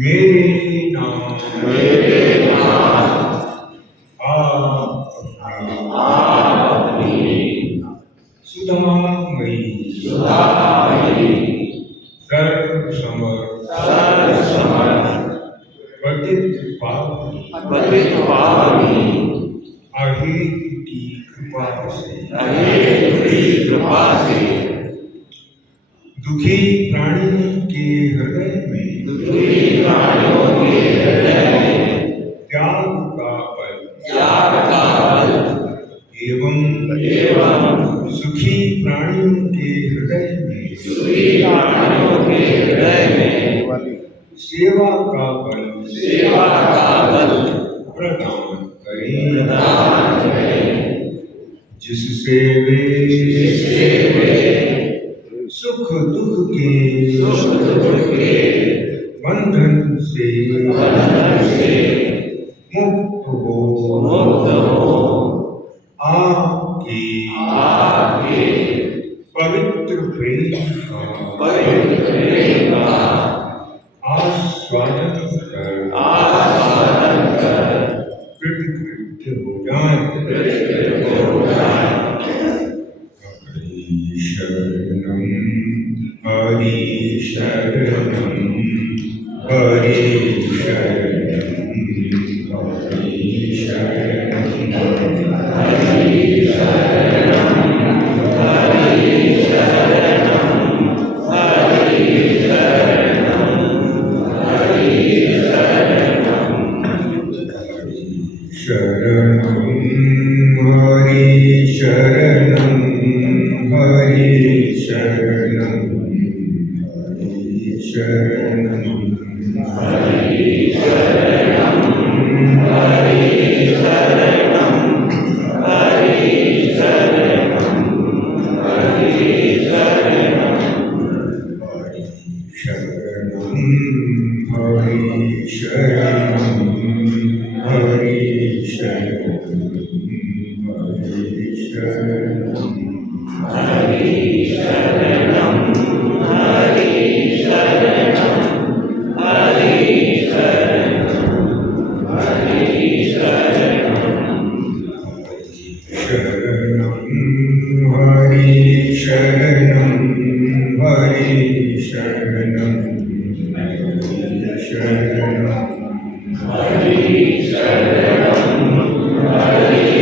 मेरे नाम आप अपनी सुधामयी सर्व समर्थ पतित पावनी अहेतु की कृपा से दुखी प्राणियों के हृदय में त्याग का बल एवं सुखी प्राणियों के हृदय में सेवा का बल प्रदान करें, जिससे वे सुख दुख के बंधन से मुक्त हो आपके पवित्र प्रेम का आस्वादन कर कृतकृत्य हो जाए। हरि शरणं हरि शरणं हरि शरणं हरि शरणं हरि शरणं हरि शरणं हरि शरणं हरि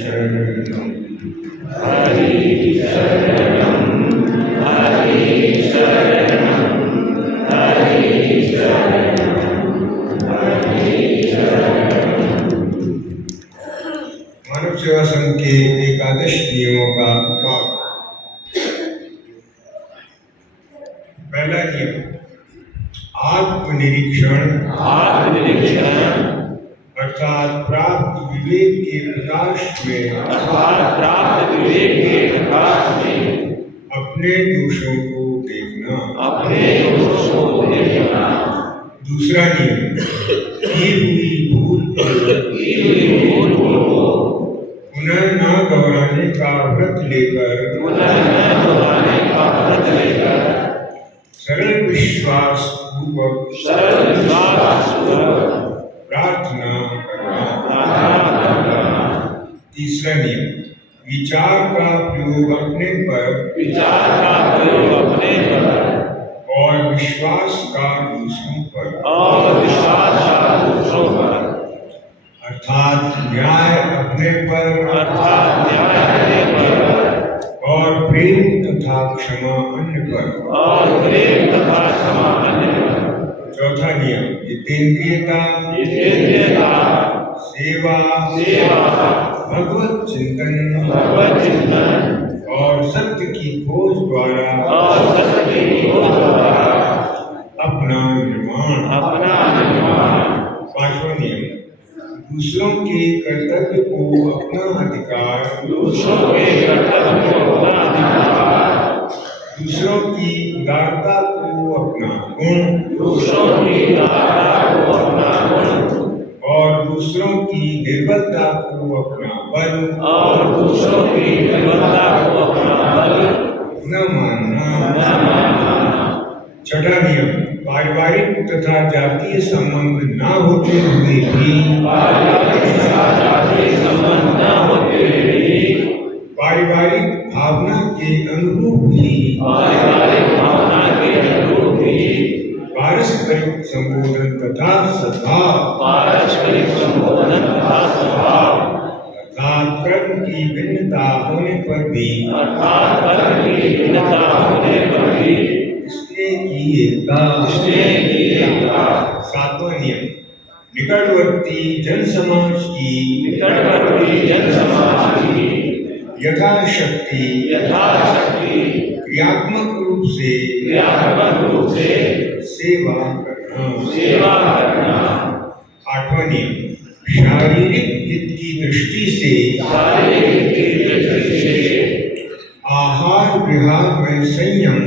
शरणं हरि शरणं मानव सेवा संघ के एकादश नियमों का पाठ। पहला नियम आत्मनिरीक्षण अर्थात प्राप्त विवेक के प्रकाश में अपने दोषों को देखना। दूसरा नियम की हुई भूल पुनः न दोहराने का व्रत लेकर सरल विश्वास पूर्वक प्रार्थना करना। तीसरा नियम विचार का प्रयोग अपने पर और विश्वास का दूसरों पर अर्थात न्याय अपने पर और प्रेम तथा क्षमा अन्य पर। चौथा नियम जितेंद्रियता, सेवा, भगवत चिंतन और सत्य की खोज द्वारा अपना निर्माण। पांचवा नियम दूसरों के कर्तव्य को अपना अधिकार, दूसरों की उदारता को अपना गुण, और दूसरों की निर्बलता को अपना बल, न मानना। छठा नियम पारिवारिक तथा जातीय संबंध न होते हुए भी पारिवारिक भावना के अनुरूप ही पारस्परिक संबोधन तथा सद्भाव अर्थात कर्म की भिन्नता होने पर भी स्नेह की एकता। सातवां नियम निकटवर्ती जनसमाज की यथाशक्ति क्रियात्मक रूप से सेवा करना। आठवां नियम शारीरिक हित की दृष्टि से आहार विहार में संयम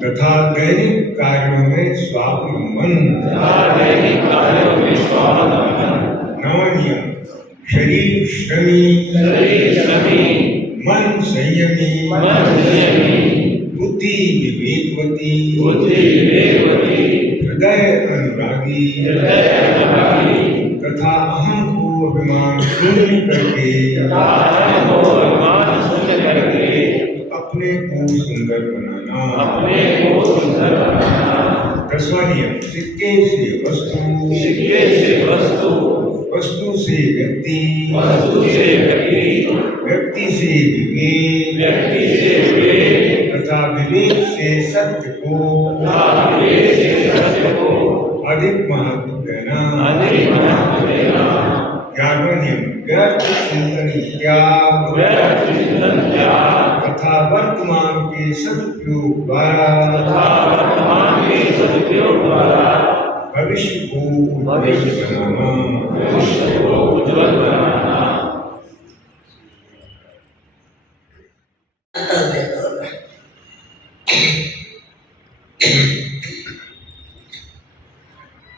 तथा दैनिक कार्यों में स्वावलंबन। नवा नियम शरीर श्रमी, मन संयमी, बुद्धि विवेकवती, हृदय अनुरागी तथा अहम को अभिमान शून्य करके अपने को सुंदर बनाना। दसवां नियम सिक्के से वस्तु, वस्तु से व्यक्ति, व्यक्ति से विवेक तथा विवेक से सत्य को अधिक महत्व देना। 11वां नियम व्यर्थ चिंतन त्याग तथा वर्तमान के सदुपयोग द्वारा भविष्य को उज्ज्वल बनाना।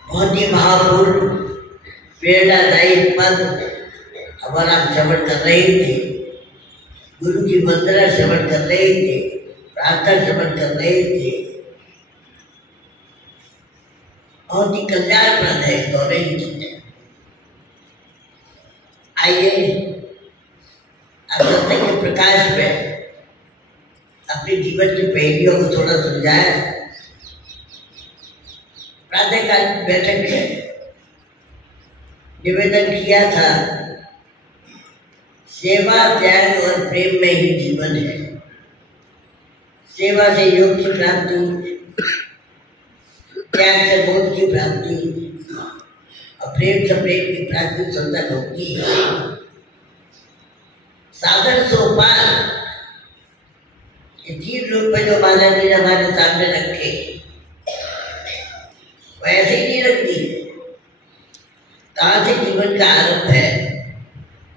बहुत ही महापूर्ण प्रेरणादायी पद हमारा श्रवण कर रहे थे, गुरु की वंदना श्रवण कर रहे थे, प्रार्थना श्रवण कर रहे थे। बहुत ही कल्याणप्रद है दोनों ही चीजें। आइए अब सत्य के प्रकाश में अपने जीवन की पहेलियों को थोड़ा सुलझाए। प्रातःकाल बैठक में निवेदन किया था, सेवा त्याग और प्रेम में ही जीवन है। सेवा से योग की प्राप्ति, त्याग से बोध की प्राप्ति और प्रेम से प्रेम की प्राप्ति संतन होती है। साधन सोपान ये 3 रूप में जो माला जी ने हमारे सामने रखे वैसे ही नहीं रखती है। कहाँ से जीवन का आरंभ है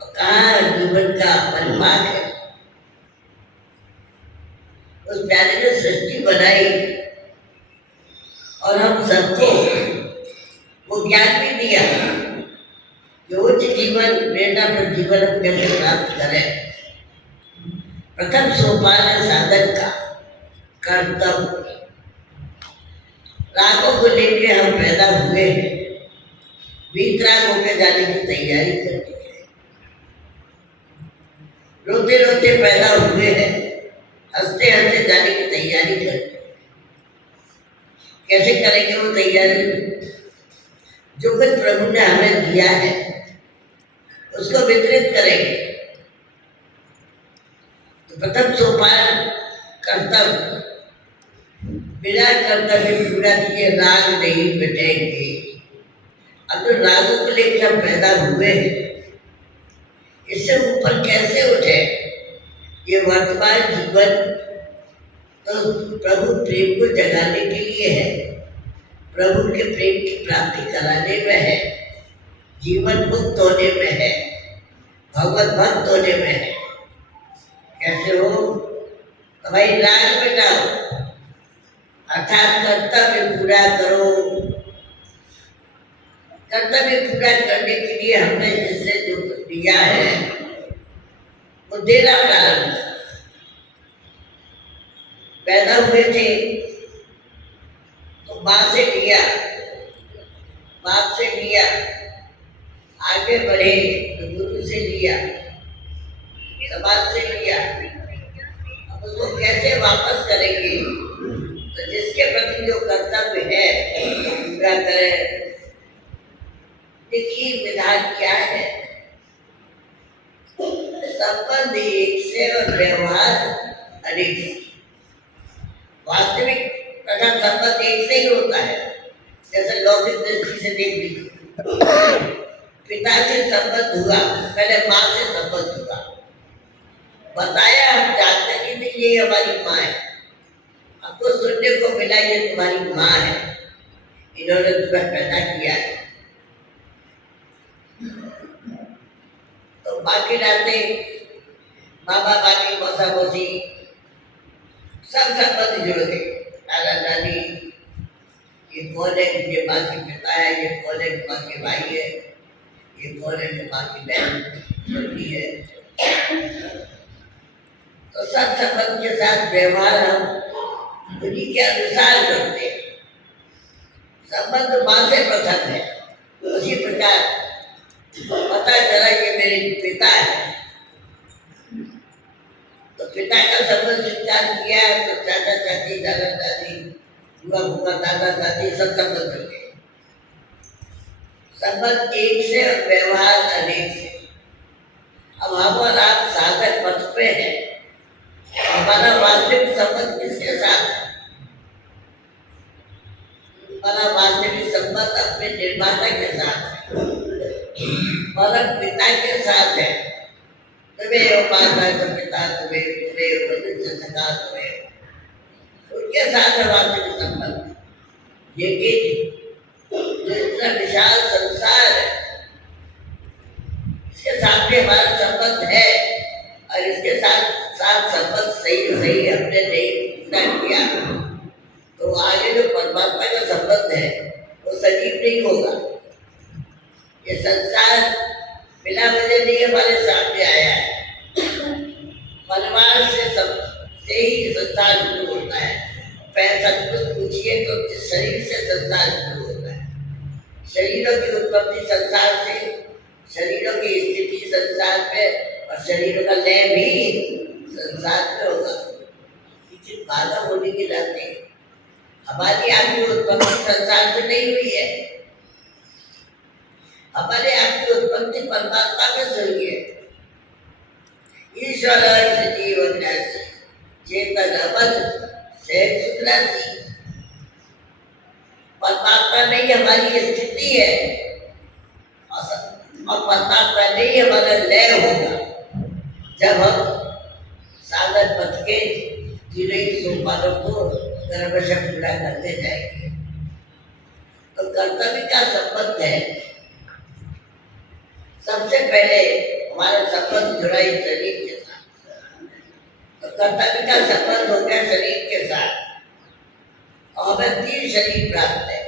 और कहाँ जीवन का परिपाक है। उस प्यारे ने सृष्टि बनाई और हम सबको वो ज्ञान भी दिया कि उच्च जीवन प्रेरणा पर जीवन हम कैसे प्राप्त करें। प्रथम सोपान है साधन का कर्तव्य। रागों को लेकर हम पैदा हुए हैं, वीतराग होकर जाने की तैयारी करते हैं। रोते रोते पैदा हुए हैं, हंसते हंसते जाने की तैयारी करते हैं। कैसे करेंगे वो तैयारी? जो कुछ प्रभु ने हमें दिया है उसको वितरित करेंगे। तो प्रथम सोपान कर्तव्य। बिना कर्तव्य पूरा किए राग नहीं मिटेंगे। अब तो रागों को लेकर हम पैदा हुए हैं, इससे ऊपर कैसे उठे? ये वर्तमान जीवन तो प्रभु प्रेम को जगाने के लिए है, प्रभु के प्रेम की प्राप्ति कराने में है, जीवन मुक्त होने में है, भगवत भक्त होने में है। कैसे हो? तो भाई राग मिटाओ, अर्थात कर्तव्य पूरा करो। कर्तव्य पूरा करने के लिए हमने जिससे जो दिया है वो देना प्रारंभ कर। पैदा हुए थे तो माँ से लिया, बाप से लिया, आगे बढ़े तो गुरु से लिया, समाज से लिया। अब उसको कैसे वापस करेंगे? तो जिसके प्रति जो कर्तव्य है तो पूरा करें। देखिए विधान क्या है? संबंध एक से और व्यवहार अनेक से। वास्तविक तथा संबंध एक से ही होता है। जैसे लौकिक दृष्टि से देख लीजिए, पिता से संबंध हुआ, पहले माँ से संबंध हुआ, बताया, हम जानते नहीं थे ये हमारी माँ है, हमको सुनने को मिला ये तुम्हारी माँ है, इन्होंने तुम्हें पैदा किया है। तो बाकी नाते मामा मामी मौसा मौसी सब संबंध जुड़ गए। दादा दादी, ये कौन है? ये माँ की पिता है, ये कौन है? माँ के भाई है, ये कौन है? माँ की बहन छोटी है। तो सब संबंध के साथ व्यवहार हम उन्हीं के अनुसार करते हैं। संबंध माँ से प्रथम है। उसी प्रकार पता चला कि मेरे पिता है, तो पिता का संबंध स्वीकार किया तो चाचा चाची, दादा दादी, बुआ बुआ, दादा दादी सब संबंध कर गए। संबंध एक से और व्यवहार अनेक से। अब हम और आप साधक पथ पे हैं, हमारा वास्तविक संबंध किसके साथ है? हमारा वास्तविक संबंध अपने निर्माता के साथ है, हमारा पिता के साथ है। तुम्हें माता का पिता, तुम्हें तुम्हें सका, तुम्हें उनके साथ है वास्तविक संबंध। लेकिन जो इतना विशाल संसार है, इसके सामने हमारा संबंध है और इसके साथ साथ संबंध सही हमने नहीं पूरा किया, तो आगे जो परमात्मा का संबंध है वो सजीव नहीं होगा। ये संसार बिना वजह नहीं हमारे सामने आया है। परिवार से ही संसार शुरू होता है। पैसा कुछ पूछिए तो शरीर से संसार शुरू होता है। शरीरों की उत्पत्ति संसार से, शरीरों की स्थिति संसार में और शरीरों का लय भी संसार में होगा। लेकिन बाधा होने के नाते हमारी आपकी उत्पत्ति संसार से नहीं हुई है, हमारे आपकी उत्पत्ति परमात्मा में से हुई है। ईश्वर जीवन चेतन अमल सहज सुखरासी। परमात्मा में ही हमारी स्थिति है और परमात्मा में ही हमारा लय होगा जब हम साधन पथ के तीनों सोपानों को क्रमशः पूरा करते जाएंगे। तो कर्तव्य का संबंध है। सबसे पहले हमारा संबंध जुड़ा है शरीर के साथ, तो कर्तव्य का संबंध हो गया शरीर के साथ। और हमें 3 शरीर प्राप्त है,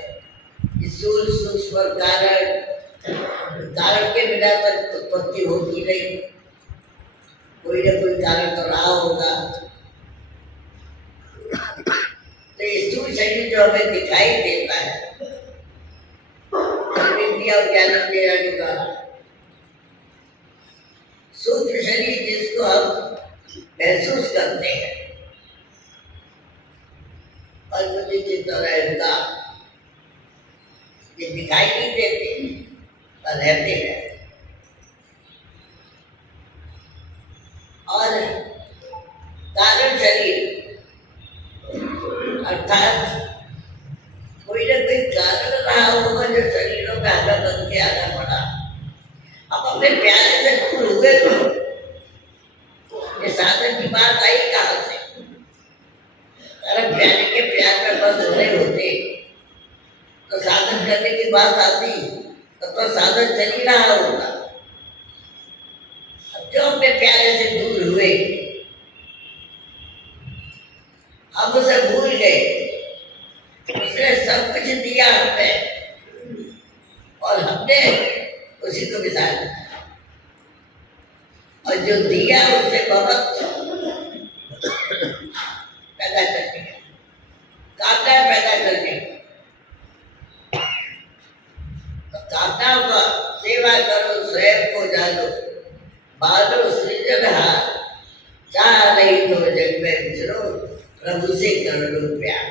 स्थूल, सूक्ष्म और कारण। कारण के बिना तक उत्पत्ति होती नहीं, कोई ना कोई कारण तो रहा होगा। तो स्थूल शरीर जो हमें दिखाई देता है इंद्रिय और ज्ञानेंद्रियों के द्वारा, सूक्ष्म शरीर जिसको हम महसूस करते हैं, और बुद्धि चित्त और अहंकार, ये दिखाई नहीं देते पर रहते हैं। और कारण शरीर अर्थात में आधा बन के आधा पड़ा। अब अपने प्यारे से दूर हुए तो ये साधन की बात आई कहाँ से? अरे प्यारे के प्यार में बस हो रहे होते तो साधन करने की बात आती तो साधन चल ही रहा होता। अब जो अपने प्यारे से दूर हुए, हम उसे भूल गए, उसने सब कुछ दिया हमें और हमने उसी को बिताया और जो दिया उससे बहुत पैदा करके कामना पैदा करके कामना का सेवा करो, स्वयं को जानो, बालो सृजनहार, चाह नहीं तो जग में विचरो, प्रभु से कर लो प्यार।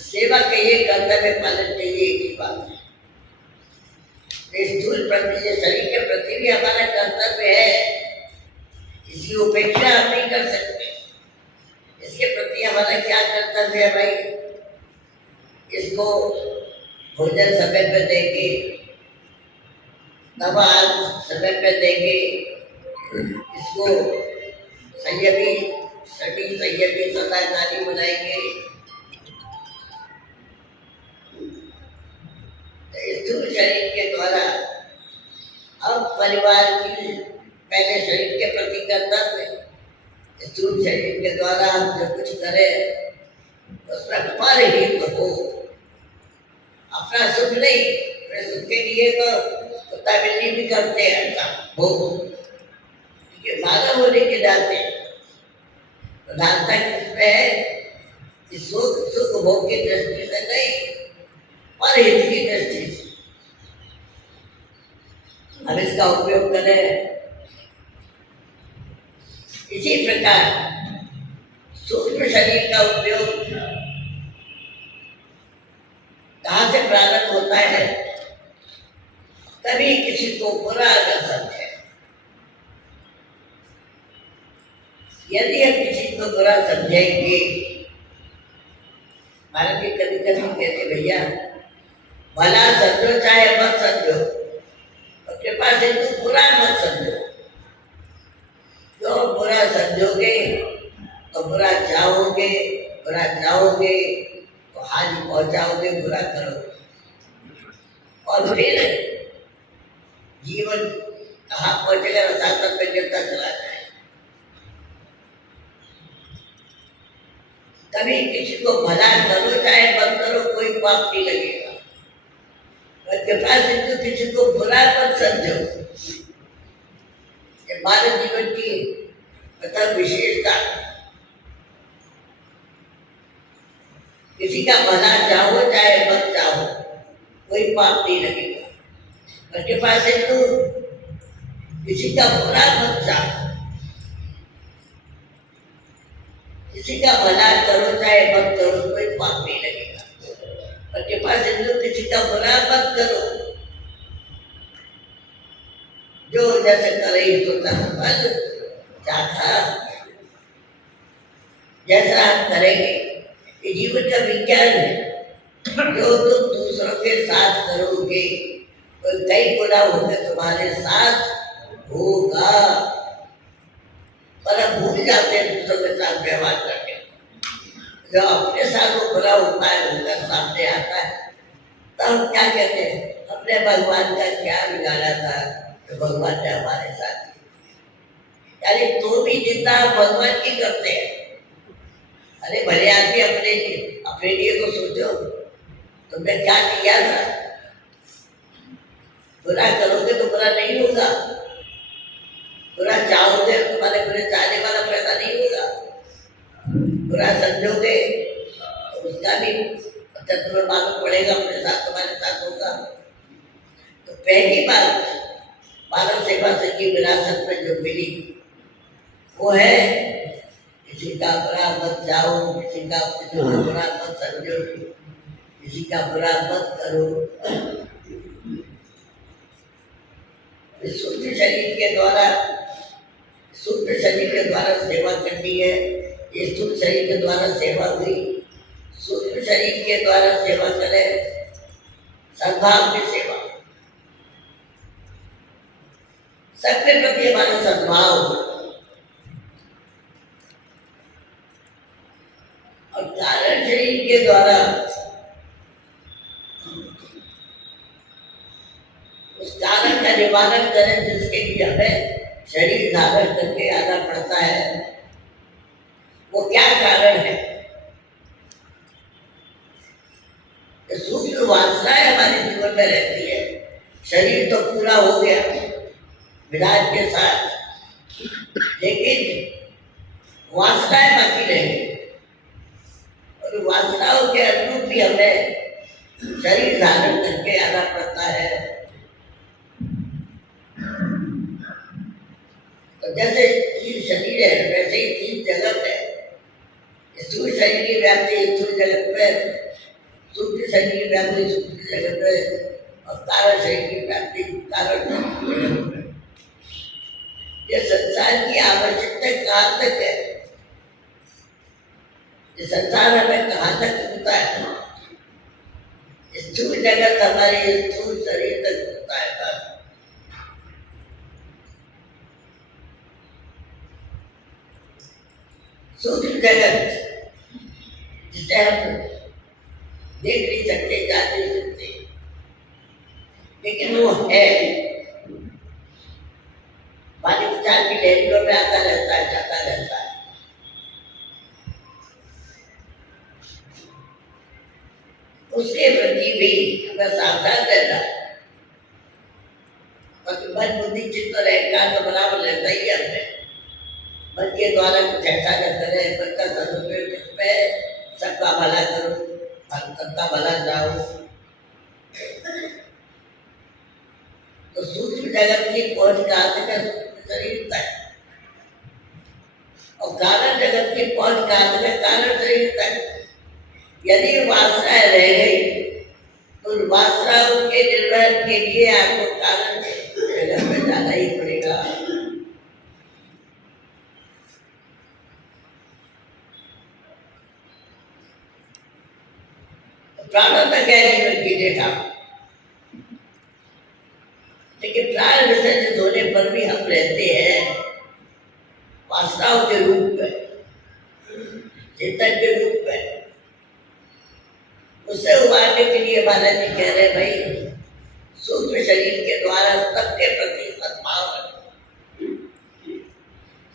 सेवा के ये कर्तव्य पालन के ये एक ही बात है। स्थूल प्रति शरीर के प्रति भी हमारा कर्तव्य है, इसकी उपेक्षा हम नहीं कर सकते। इसके प्रति हमारा क्या कर्तव्य है भाई? इसको भोजन समय पर देंगे, दवा समय पर देंगे, इसको संयमी सदाचारी बनाएंगे। स्थूल शरीर के द्वारा अब परिवार की पहले शरीर के प्रति कर्तव्य, स्थूल शरीर के द्वारा हम जो कुछ करें उसमें पर ही तो हो, अपना सुख नहीं, अपने सुख के लिए तो कुत्ता बिल्ली भी करते हैं ऐसा हो, क्योंकि मानव होने के नाते प्रधानता किसमें है कि सुख भोग की दृष्टि से नहीं और हित की दृष्टि से हम इसका उपयोग करें। इसी प्रकार सूक्ष्म शरीर का उपयोग कहाँ से प्रारंभ होता है? कभी किसी को बुरा न समझे। यदि हम किसी को बुरा समझेंगे, मानो कि कभी कभी कहते भैया भला समझो चाहे मत समझो, कृपा से तुम बुरा मत समझो। जो बुरा समझोगे तो बुरा जाओगे तो हानि पहुंचाओगे, बुरा करोगे और फिर जीवन कहाँ पहुंचेगा? रसातल में गिरता चला जाए। कभी किसी को भला करो चाहे मत करो, कोई पाप नहीं लगेगा। कृपा से तो किसी को बुरा मत समझो। ये मानव जीवन की मतलब विशेषता। किसी का भला चाहो चाहे मत चाहो, कोई पाप नहीं लगेगा। और कृपा से तो किसी का बुरा मत चाहो, किसी का भला करो चाहे मत करो, कोई पाप नहीं लगेगा। और कृपा से तो किसी का बुरा मत करो, जो जैसे करे तो जैसा आप करेंगे। ये जीवन का विज्ञान है। जो तुम दूसरों के साथ करोगे तो कई गुना होकर तुम्हारे साथ होगा, पर हम भूल जाते हैं दूसरों के साथ व्यवहार करके। जो अपने साथ वो बुरा होता है उनका सामने आता है तो हम क्या कहते हैं? हमने भगवान का क्या बिगाड़ा था तो भगवान ने हमारे साथ किया। यानी तो भी जितना भगवान की करते हैं। अरे भले आदमी अपने लिए तो सोचो, तुमने क्या किया था? बुरा करोगे तो बुरा नहीं होगा, बुरा चाहोगे तो तुम्हारे बुरे चाहने वाला पैदा नहीं होगा, बुरा समझोगे तो उसका भी तुम्हें मालूम पड़ेगा, अपने साथ तुम्हारे साथ होगा। तो पहली बात मानव सेवा संघ की विरासत में जो मिली वो है किसी का बुरा मत जाओ, किसी का बुरा मत समझो, किसी का बुरा मत करो। सूक्ष्म शरीर के द्वारा सेवा करनी है। ये स्थूल शरीर के द्वारा सेवा हुई, सूक्ष्म शरीर के द्वारा सेवा करें सद्भाव की सेवा, सबके प्रति हमारा सद्भाव और कारण शरीर के द्वारा उस कारण का निवारण करें जिसके लिए हमें शरीर धारण करके आना पड़ता है। वो क्या कारण है? सूक्ष्म वासनाएं हमारे जीवन में रहती है। शरीर तो पूरा हो गया विराट के साथ, लेकिन वासनाएं बाकी रहेंगी और वासनाओं के अनुरूप भी हमें शरीर धारण करके आना पड़ता है। तो जैसे तीन शरीर है वैसे ही तीन जगत है। स्थूल शरीर की व्याप्ति स्थूल जगत में, सूक्ष्म शरीर की व्याप्ति सूक्ष्म जगत में और कारण शरीर की व्याप्ति कारण जगत में। ये संसार की आवश्यकता कहाँ तक है? ये संसार हमें कहाँ तक होता है? स्थूल जगत हमारे स्थूल शरीर तक होता है बस। सूक्ष्म जगत जिसे हम देख नहीं सकते, जान नहीं सकते, लेकिन वो है, हमारे विचार की लहरियों में आता रहता है, जाता रहता है। उसके प्रति भी हमें सावधान रहना है। मन बुद्धि चित्त और अहंकार तो बराबर रहता ही है हमें। मन के द्वारा कुछ ऐसा न करे, मन का सदुपयोग जिसमें सबका भला करो, सबका भला चाहो। तो सूक्ष्म जगत की पहुंच कहाँ तक है? शरीर तक। और कारण जगत की पहुंच कहाँ तक है? कारण शरीर तक। यदि वासनाएं रह गई तो वासनाओं के निर्वहन के लिए आपको कारण जगत में जाना ही पड़ेगा। प्राणों तक है जीवन की रेखा, लेकिन प्राण विसर्जित होने पर भी हम रहते हैं वासनाओं के रूप में, चेतन के रूप में। उससे उबारने के लिए महाराज जी कह रहे भाई सूक्ष्म शरीर के द्वारा सबके प्रति सद्भाव रखो,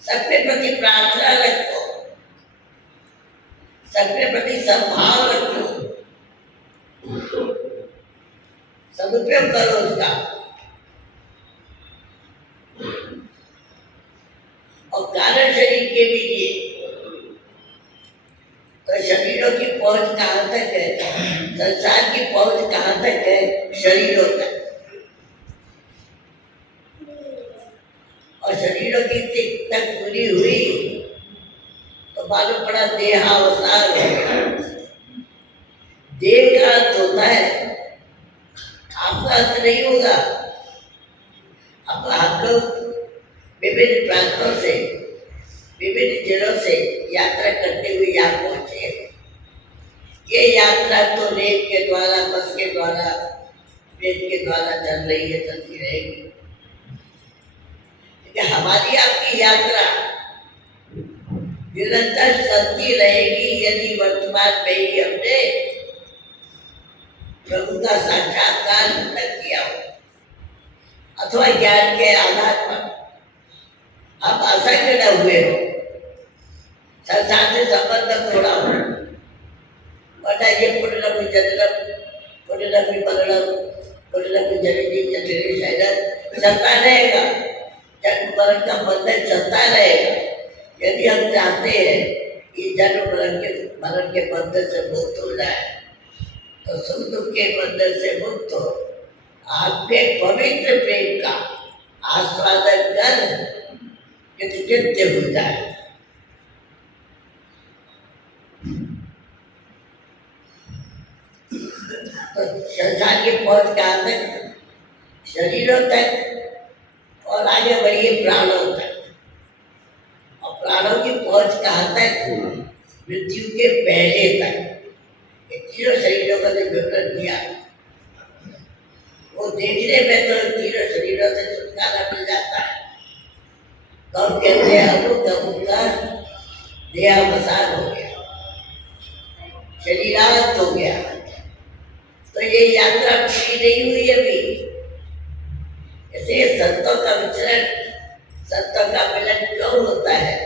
सबके प्रति प्रार्थना रखो, सबके प्रति सद्भाव रखो, सदुपयोग करो उसका। और कारण शरीर के भी लिए तो शरीरों की पहुंच कहाँ तक है? संसार की पहुंच कहाँ तक है? शरीरों तक। और शरीरों की तक पूरी हुई तो मालूम पड़ा देहावसान हो गया। देह का अर्थ होता है, आपका अर्थ नहीं होगा। अब आप लोग विभिन्न प्रांतों से, विभिन्न जिलों से यात्रा करते हुए यहाँ पहुंचे। ये यात्रा तो रेल के द्वारा, बस के द्वारा, ट्रेन के द्वारा चल रही है, चलती रहेगी। लेकिन हमारी आपकी यात्रा निरंतर चलती रहेगी यदि वर्तमान में ही हमने प्रभु का साक्षात्कार न किया हो अथवा ज्ञान के आधार पर आप असंग न हुए हो, संसार से संबंध तोड़ा हो, वरना ये पुनरपि जननम पुनरपि मरणम पुनरपि जननी जठरे शयनम चलता रहेगा। जन्म मरण का बंधन चलता रहेगा। यदि हम चाहते हैं कि जन्म मरण के बंधन से मुक्त हो जाए तो सुख दुख के बंधन से मुक्त हो आपके पवित्र प्रेम का आस्वादन कर नित्य हो जाए। तो संसार की पहुंच कहाँ तक? शरीरों तक और आगे बढ़िए प्राणों तक। और प्राणों की पहुंच कहाँ तक? मृत्यु के पहले तक। ये तीनों शरीरों का जो विवरण दिया देखने में तो तीनों शरीरों से छुटकारा मिल जाता है। तो हम कहते हैं अमुक का देहावसान हो गया, शरीरांत हो गया। तो ये यात्रा पूरी नहीं हुई अभी। ऐसे संतों का विचरण, संतों का मिलन क्यों होता है?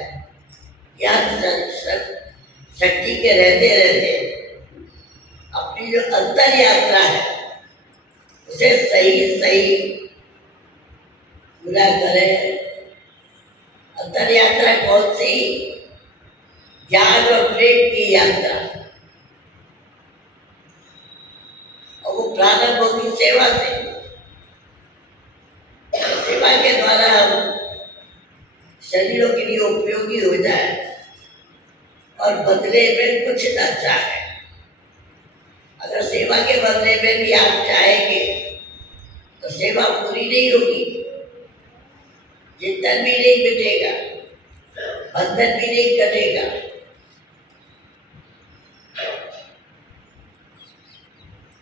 यहाँ शक्ति के रहते रहते अपनी जो अंतर यात्रा है उसे सही पूरा करें। अंतर यात्रा कौन सी? ज्ञान और प्रेम की यात्रा। और वो प्रारंभ होगी सेवा से। सेवा के द्वारा हम शरीरों के लिए उपयोगी हो जाए और बदले में कुछ न चाहे। अगर सेवा के बदले में भी आप चाहेंगे तो सेवा पूरी नहीं होगी, चिंतन भी नहीं मिटेगा, बंधन भी नहीं कटेगा।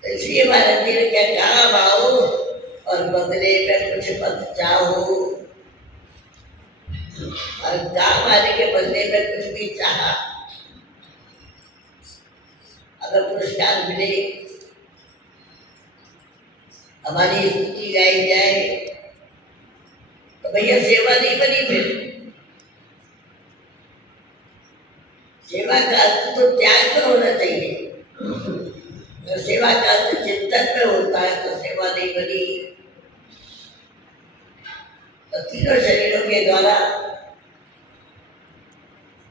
इसलिए महाराज जी ने क्या कहा, आओ और बदले में कुछ मत चाहो। और काम आने के बदले में कुछ भी चाहा, अगर पुरस्कार मिले, हमारी स्तुति गाई जाए, तो भैया सेवा नहीं बनी। फिर सेवा का अर्थ तो त्याग में होना चाहिए। अगर सेवा का अर्थ चिंतन में होता है तो सेवा नहीं बनी। तो तीनों शरीरों के द्वारा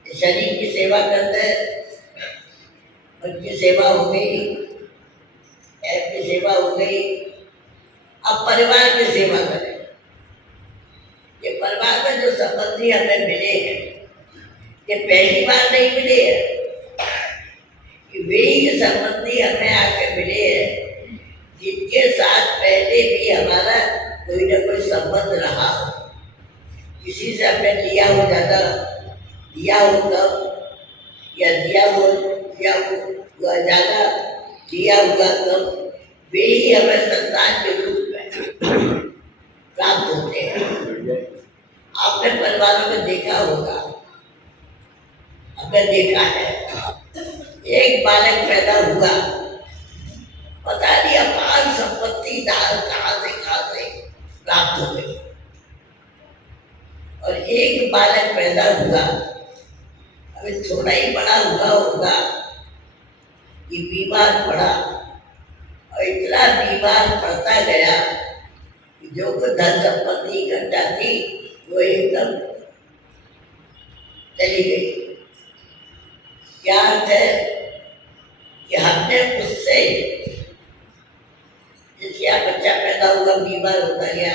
शरीर की सेवा करते हैं, मन की सेवा हो गई, पैर की सेवा हो गई। अब परिवार की सेवा करें। ये परिवार में जो संबंधी हमें मिले हैं, ये पहली बार नहीं मिले हैं, कि वे ही संबंधी हमें आके मिले हैं जिनके साथ पहले भी हमारा कोई ना कोई संबंध रहा हो। किसी से हमने लिया हो ज़्यादा, दिया हो कम, या दिया हुआ ज़्यादा, दिया हुआ कम, वे ही हमें संतान के रूप में प्राप्त होते हैं। आपने परिवारों में देखा होगा, हमने देखा है, एक बालक पैदा हुआ, पता नहीं अपार संपत्ति कहाँ से प्राप्त हो गई। और एक बालक पैदा हुआ, अभी थोड़ा ही बड़ा हुआ होगा कि बीमार पड़ा, और इतना बीमार पड़ता गया कि जो कुछ धन संपत्ति इकट्ठा थी वो एकदम चली गई। क्या अर्थ है कि हमने उससे, जिसका बच्चा पैदा हुआ बीमार होता गया,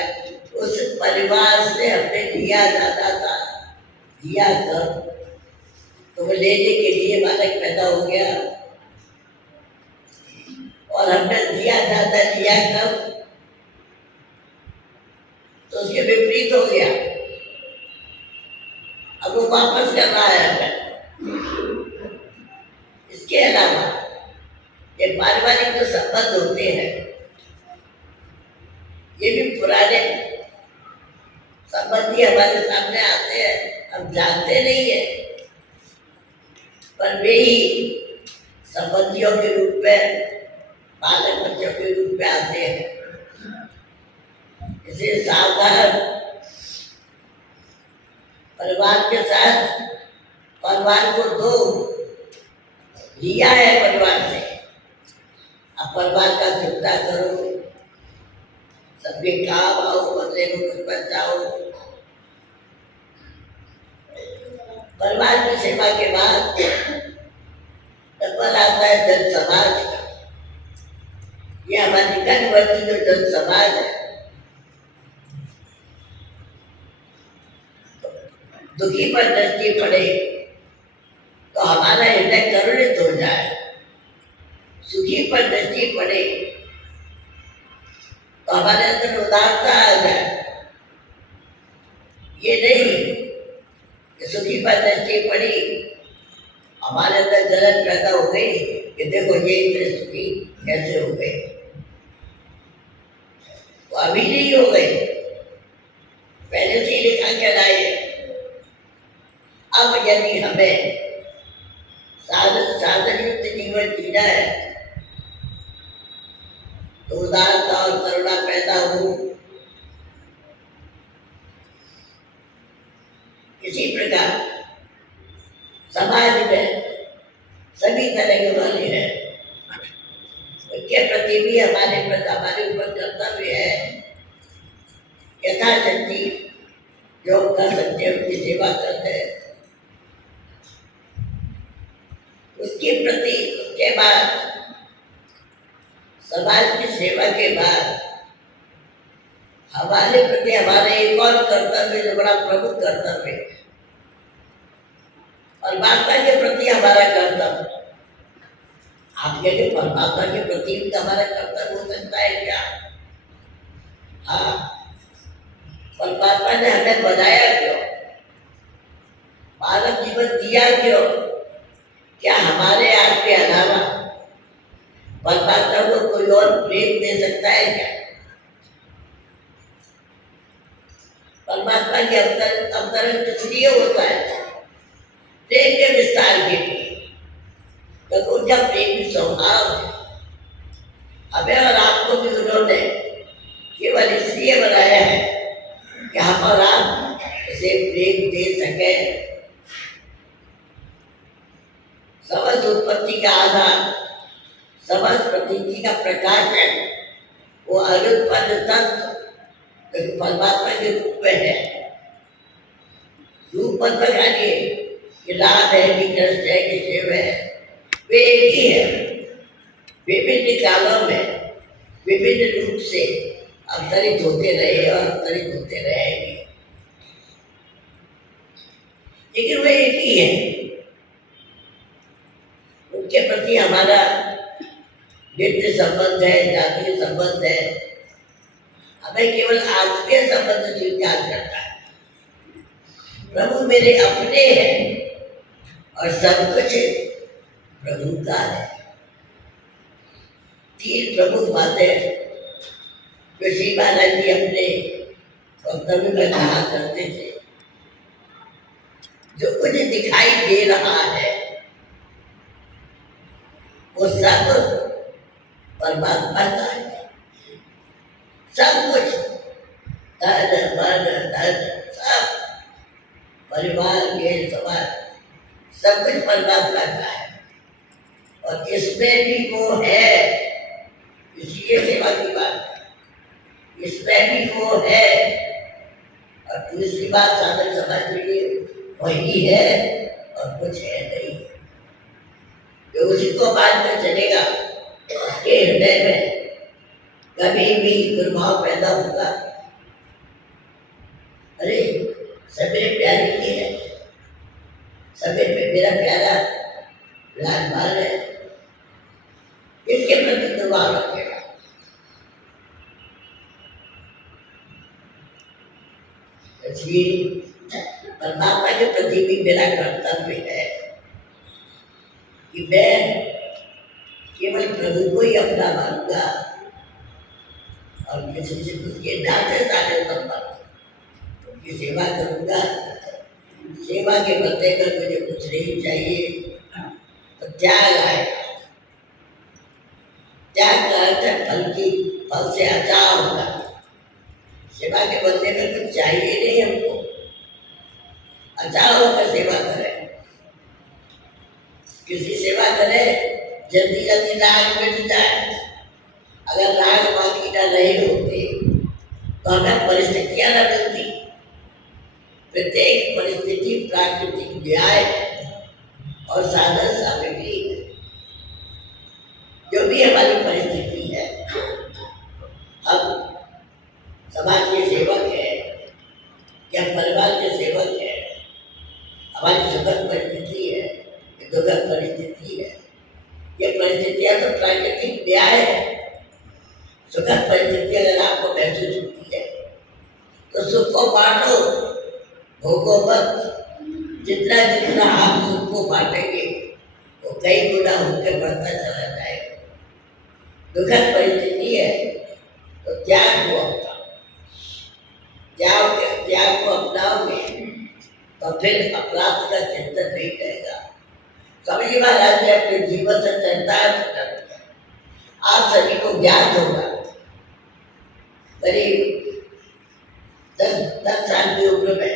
उस परिवार से हमने लिया ज़्यादा था, दिया कम। तो वो लेने के लिए बालक पैदा हो गया, और हमने दिया ज़्यादा लिया कम, तो उसके विपरीत हो गया। अब वो वापस कर रहा है हमें। इसके अलावा ये पारिवारिक जो संबंध होते हैं, ये भी पुराने संबंधी हमारे सामने आते हैं, हम जानते नहीं है, पर वे ही संबंधियों के रूप में, बालक बच्चों के रूप में आते हैं। इसे सावधान परिवार के साथ, परिवार को दो, लिया है परिवार से, अब परिवार का चिंता करो, सबके काम आओ, बदले को कुछ बचाओ। परिवार की सेवा के बाद नंबर आता है जन समाज का। ये हमारे निकटवर्ती जो जन समाज है, दुखी पर दृष्टि पड़े तो हमारा हृदय करुणित हो जाए, सुखी पर दृष्टि पड़े तो हमारे अंदर उदारता आ जाए। ये नहीं कि सुखी पर दृष्टि पड़ी, हमारे अंदर जलन पैदा हो गई कि देखो ये इतने सुखी कैसे हो गए। तो अभी नहीं हो गए, पहले से ही लिखा के लाए। अब यदि हमें साधन युक्त जीवन जीना है तो उदारता और करुणा पैदा हो। इसी प्रकार समाज में सभी तरह के वाले हैं, उनके प्रति भी हमारे ऊपर कर्तव्य है यथाशक्ति जो कर सकते हैं उनकी सेवा करते हैं। उसके प्रति के बाद समाज की सेवा के बाद हमारे प्रति हमारा एक और कर्तव्य जो बड़ा प्रमुख कर्तव्य है, परमात्मा के प्रति हमारा कर्तव्य। आप कहेंगे परमात्मा के प्रति भी हमारा कर्तव्य हो सकता है क्या? हाँ, परमात्मा ने हमें बनाया क्यों, मानव जीवन दिया क्यों? क्या हमारे आपके अलावा परमात्मा को कोई और प्रेम दे सकता है क्या? परमात्मा के अवतरण इसलिए होता है प्रेम के विस्तार के लिए, तो उनका प्रेम स्वभाव है। हमें और आपको भी उन्होंने केवल इसलिए बनाया है कि हम और आप इसे प्रेम दे सके। समस्त उत्पत्ति का आधार, समस्त प्रतीति का प्रकाश है वो अनुत्पन्न तत्व परमात्मा के रूप में है। रूप मत लगाइए कि लाभ है कि कष्ट है कि शिव है, वे एक ही है। विभिन्न कालों में विभिन्न रूप से अवतरित होते रहे और अवतरित होते रहेंगे, लेकिन वे एक ही है। उनके प्रति हमारा नित्य संबंध है, जातीय संबंध है, हमें केवल आत्मीय संबंध स्वीकार करता है। प्रभु मेरे अपने हैं और सब कुछ प्रभु का है। तीन प्रमुख बातें जो श्री महाराज जी अपने वक्तव्य में कहा करते थे। जो कुछ दिखाई दे रहा है वो सब परमात्मा का है। सब कुछ धन मन धन सब परिवार ये समाज सब कुछ परमात्मा का है और इसमें भी वो है। इसलिए सेवा की बात है, इसमें भी वो है। और दूसरी बात साधक समझ लीजिए वही है और कुछ है नहीं। जो उसी को मान कर चलेगा उसके हृदय में कभी भी दुर्भाव पैदा होगा। अरे सब मेरे प्यारे की है, सब मेरा प्यारा लाल है, इसके प्रति दुर्भाव रखेगा। इसलिए परमात्मा के प्रति भी मेरा कर्तव्य है कि मैं केवल प्रभु को ही अपना मानूंगा और किसी से कुछ के नाते सारे संबंध उनकी सेवा करूंगा। सेवा के बदले में मुझे कुछ नहीं चाहिए तो त्याग आएगा। त्याग का अर्थ है फल से बचाव होगा। सेवा के बदले में कुछ चाहिए नहीं हमको, बचाव होकर सेवा करें। किसी सेवा करें जल्दी जल्दी राग मिट जाए। अगर राग बाकी ना नहीं होते तो हमें परिस्थितियां न मिलती। प्रत्येक परिस्थिति प्राकृतिक न्याय और साधन सामग्री जो भी हमारी परिस्थिति है, हम समाज के सेवक है या परिवार के सेवक है, हमारी सुखद परिस्थिति है, दुखद परिस्थिति है। ये परिस्थितियां तो प्राकृतिक न्याय है। सुखद परिस्थिति अगर आपको महसूस होती है तो सुख को बांटो, भोगो मत। जितना जितना आप सुख को बांटेंगे वो कई गुना होकर बढ़ता चला जाएगा। दुखद परिस्थिति है तो त्याग हो अपना। त्याग को अपनाओगे तो फिर अपराध का चिंतन नहीं रहेगा। कबीर महाराज ने अपने जीवन से चरितार्थ कर दिया। आप सभी को ज्ञात होगा, करीब 10 साल की उम्र में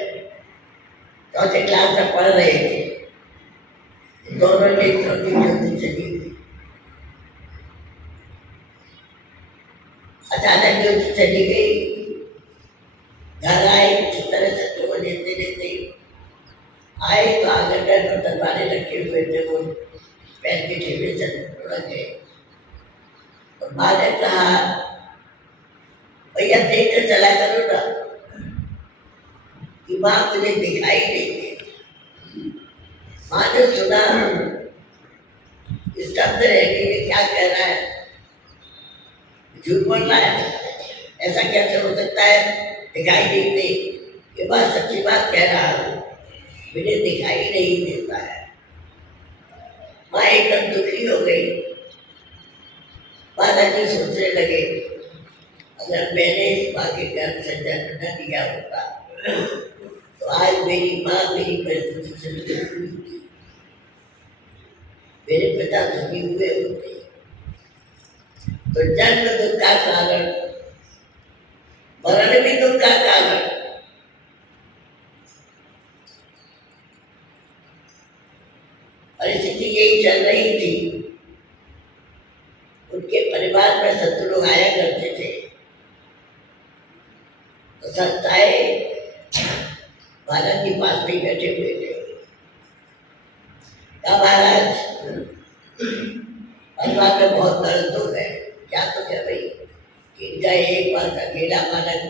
चौथे क्लास में पढ़ रहे थे, दोनों नेत्रों की ज्योति चली गई। अचानक ज्योति चली गई। घर आए, किसी तरह से वो लेते लेते आए तो आंगन में बर्तन वाले रखे हुए थे, वो पैर के ठेले से लुढ़क गए। और माँ ने कहा, भैया देख कर चला करो ना, कि माँ मुझे दिखाई नहीं दे। माँ ने सुना, स्तब्ध रह गई, ये क्या कह रहा है, झूठ बोल रहा है, ऐसा कैसे हो सकता है, दिखाई नहीं दे। ये बात सच्ची बात कह रहा हूँ, मुझे दिखाई नहीं देता है। माँ एकदम दुखी हो गई। माताजी सोचने लगे, अगर मैंने इस माँ के घर से जन्म न लिया होता तो आज मेरी माँ मेरी परिस्थिति से दुखी होती, मेरे पिता दुखी हुए होते। तो जन्म दुख का कारण, मरण भी दुख का कारण। परिस्थिति यही चल रही थी। उनके परिवार में शत्रु आया करते थे, तो संस्थाएं महाराज के पास नहीं बैठे हुए थे। कहा, महाराज परिवार में बहुत दर्द हो गए, क्या तो क्या भाई, कि इनका एक बार का गेला मानक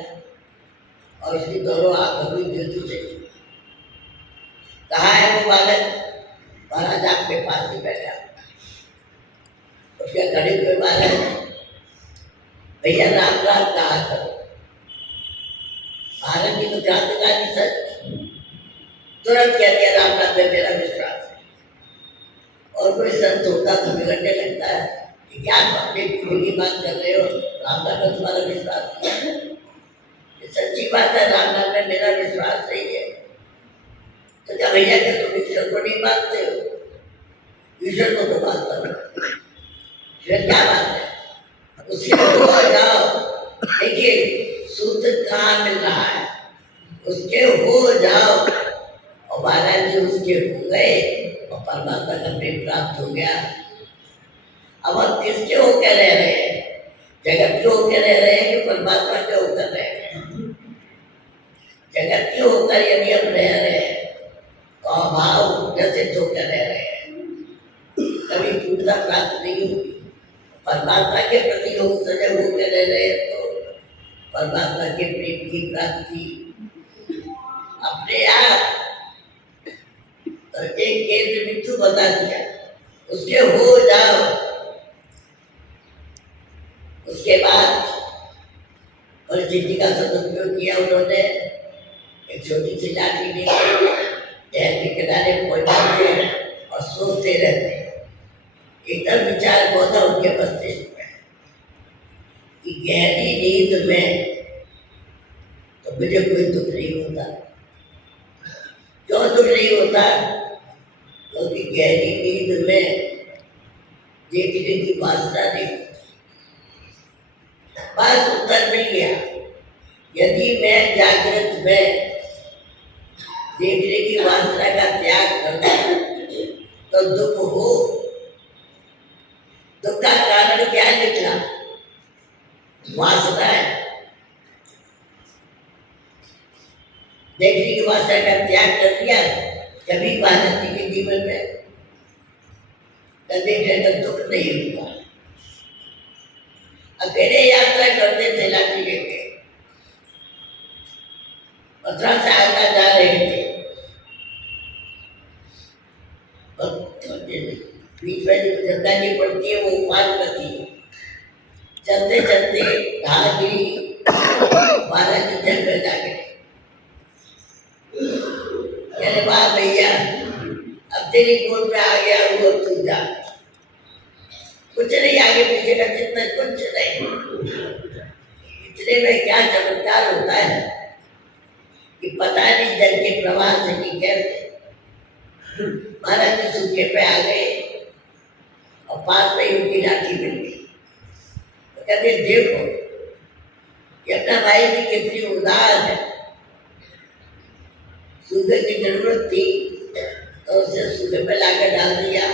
और इसकी दोनों आंखों में ज्योति से कहाँ है वो बालक? महाराज आपके पास ही बैठा। उसके खड़े हुए महाराज, भैया राम राम कहा करो। महाराज की तो क्रांतिकारी सच, तुरंत कह दिया, राम राम में मेरा विश्वास है। और कोई संत होता तो बिगड़ने लगता है कि क्या अपने की बात कर रहे हो, राम राम में तुम्हारा विश्वास नहीं है। ये सच्ची बात है, राम राम में मेरा विश्वास नहीं है। तो क्या भैया, क्या तुम ईश्वर को नहीं मानते हो? ईश्वर को तो मानता हूँ, फिर क्या बात है, उसके हो जाओ। देखिए सूत्र कहाँ मिल रहा है, उसके हो जाओ। और महाराज जी उसके हो गए और परमात्मा का प्रेम प्राप्त हो गया। अब हम किसके होकर रह रहे हैं? जगत के होकर रह रहे हैं कि परमात्मा के होकर रह रहे हैं? जगत के होकर यदि हम रह रहे हैं तो अभाव ग्रसित होकर रह रहे हैं, कभी पूर्णता प्राप्त नहीं होगी। परमात्मा के प्रति हम सजग होकर रह रहे हैं तो परमात्मा के प्रेम की प्राप्ति अपने आप। तो एक केंद्र बिंदु बता दिया, उसके हो जाओ। उसके बाद परिस्थिति का सदुपयोग किया उन्होंने। एक छोटी सी लाठी लेकर नहर के किनारे पहुंचे और सोचते रहते। एकदम विचार पौधा उनके मस्तिष्क में कि गहरी नींद में तो मुझे कोई दुख नहीं होता। क्यों दुख नहीं होता? क्योंकि गहरी नींद में देखने की वासना नहीं होती। बस उत्तर मिल गया। यदि मैं जागृत में देखने की वासना का त्याग कर तो दुख हो। दुख का कारण क्या निकला? वासना है। देखने की वासना का त्याग कर दिया, कभी महाराज जी के जीवन में न देखने का दुख नहीं हुआ। अकेले यात्रा करते थे लाठी लेके, मथुरा से आगरा जा रहे थे। बीच में जो गंगा जी पड़ती है वो पार करती है। चलते चलते घास गिरी, महाराज जी जल में जा गए। कहने वाह भैया, अब तेरी गोद में आ गया वो, अब तू जा। कुछ नहीं आगे पीछे का चिंतन, कुछ नहीं। इतने में क्या चमत्कार होता है। कि पता नहीं जल के प्रवाह से कि कैसे महाराज जी सूखे पे आ गए और पास में ही उनकी लाठी मिल गई। तो कहते देखो कि अपना भाई भी कितनी उदार है, सूखे की जरूरत थी तो उसे सूखे पे लाकर डाल दिया,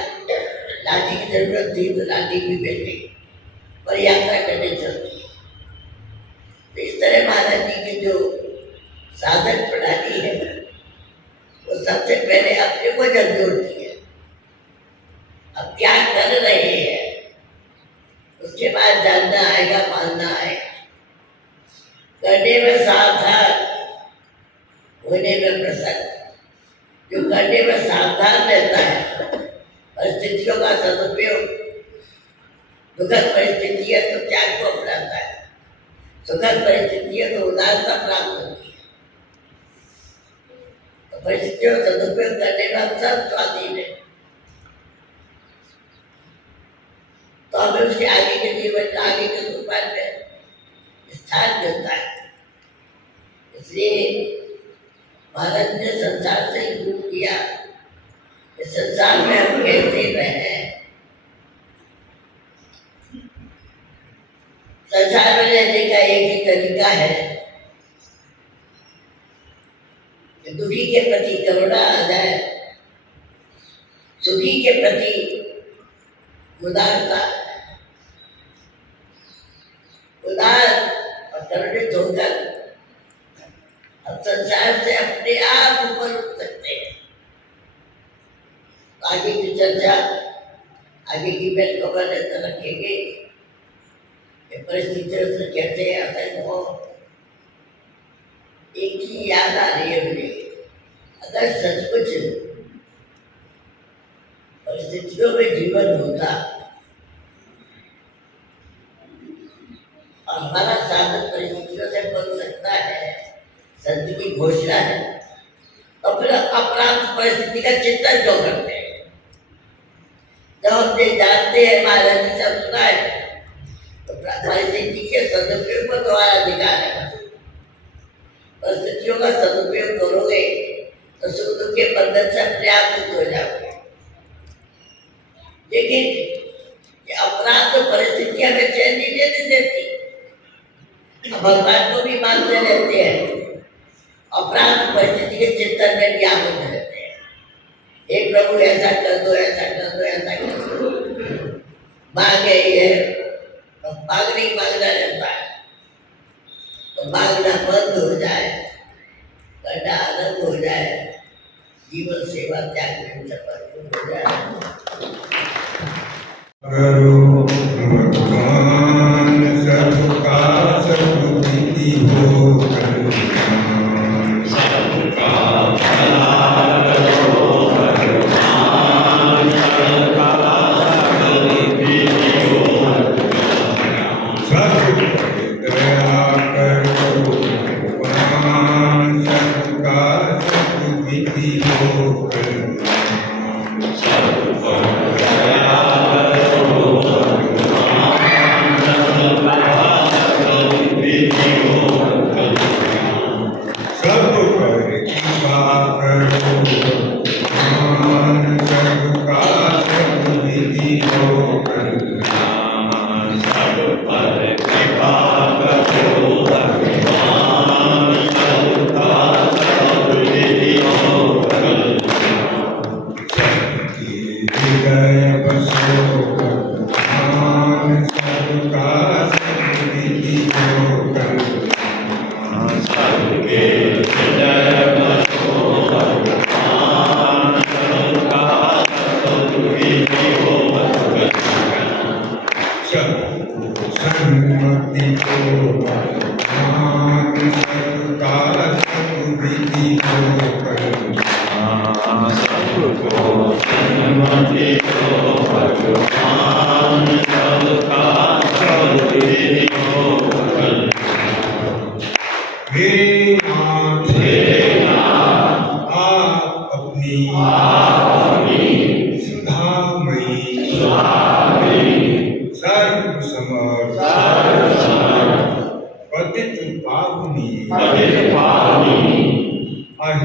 लाठी की जरूरत थी तो लाठी भी मिल गई और यात्रा करने चल दी। तो इस तरह महाराज जी की जो साधन प्रणाली है वो सबसे पहले अपने को झकझोरती है, अब क्या कर रहे हैं, उसके बाद जानना आएगा, मानना आएगा। करने में सावधान, होने में प्रसन्न। जो करने में सावधान रहता है, परिस्थितियों का सदुपयोग, दुखद परिस्थिति है तो त्याग को अपनाता है, सुखद परिस्थिति है तो उदारता प्राप्त होती है। तो परिस्थितियों का सदुपयोग करने में हम सब स्वाधीन है, तो हमें उसके आगे के जीवन का, आगे के सुपान में स्थान मिलता है। इसलिए भारत ने संसार से ही दूर किया, इस संसार में हम कैसे रहे। संसार में रहने का एक ही तरीका है कि दुखी के प्रति करुणा आ जाए, सुखी के प्रति उदारता, उदार और करुणित होकर अब संसार से अपने आप ऊपर उठ सकते हैं। आगे की चर्चा, आगे की बेल को बने रखेंगे। परिस्थितियों से कैसे आतंक हो, एक ही याद आ रही है मुझे, अगर सचमुच परिस्थितियों में जीवन होता और हमारा साधन परिस्थितियों से बन सकता है, संत की घोषणा है, तो फिर अप्राप्त परिस्थिति का चिंतन क्यों करते हैं। जब हम ये जानते हैं, महाराज जी सब सुना है, तो परिस्थिति के सदुपयोग पर तुम्हारा अधिकार है। परिस्थितियों का सदुपयोग करोगे तो सुख दुख के बंधन से अपने आप मुक्त हो जाओगे। लेकिन ये अपराध तो परिस्थिति हमें चैन नहीं लेने देती, भगवान को भी मानते रहते हैं, अपराध परिस्थिति के चिंतन में भी आगे रहते हैं। हे प्रभु ऐसा कर दो, ऐसा कर दो, ऐसा कर दो, मांगे है तो मांगने ही मांगना रहता है, तो मांगना बंद हो जाए, करना आनंद हो जाए, जीवन सेवा त्याग में समर्पित हो जाए। करो भगवान सबका सद्बुद्धि हो, कल्याण सबका भला करो भगवान सबका सद्बुद्धि हो, सब दया करो भगवान सबका सद्बुद्धि हो, कल्याण सबका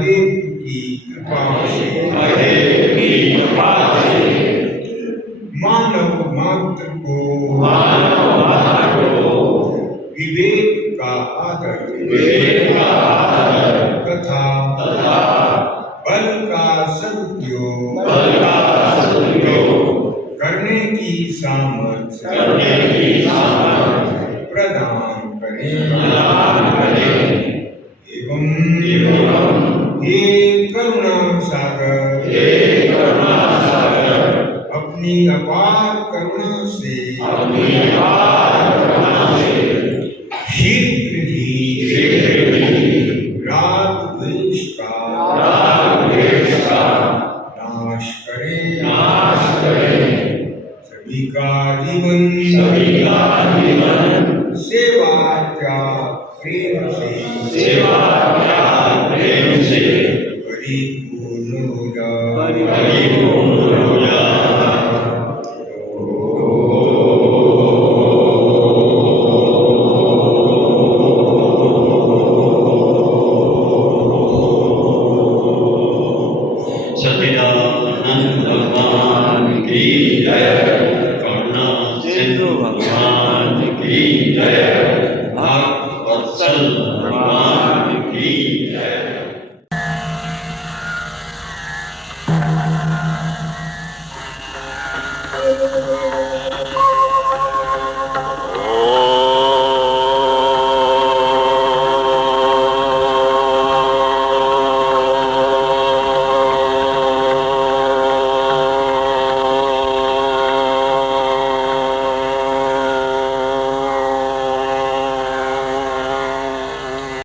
महादेव की कृपा से मानव मात्र को विवेक का आदर तथा बल का सदुपयोग करने की सामर्थ्य प्रदान करें एवं हे करुणा सागर अपनी अपार करुणा से शीघ्र ही राग द्वेष का नाश करें सभी का जीवन सेवा त्याग प्रेम से परिपूर्ण हो जाए। सच्चिदानंद भगवान की जय, करुणा सिंधु भगवान की जय, भक्त वत्सल भगवान की जय।